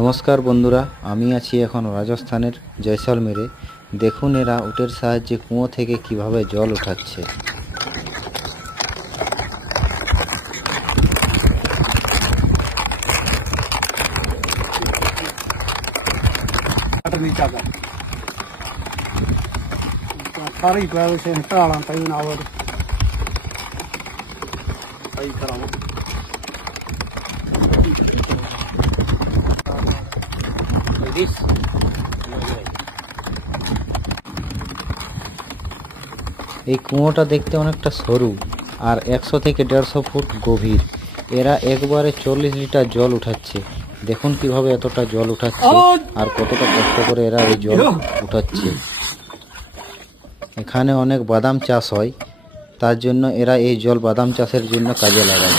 নমস্কার বন্ধুরা, আমি আছি এখন রাজস্থানের জয়সলমেরে। দেখুন এরা উটের সাহায্যে কুয়ো থেকে কিভাবে জল উঠাচ্ছে। এই কুয়োটা দেখতে অনেকটা সরু আর 100 থেকে 150 ফুট গভীর। এরা একবারে 40 লিটার জল উঠাচ্ছে। দেখুন কিভাবে এতটা জল উঠাচ্ছে আর কতটা কষ্ট করে এরা এই জল উঠাচ্ছে। এখানে অনেক বাদাম চাষ হয়, তার জন্য এরা এই জল বাদাম চাষের জন্য কাজে লাগায়।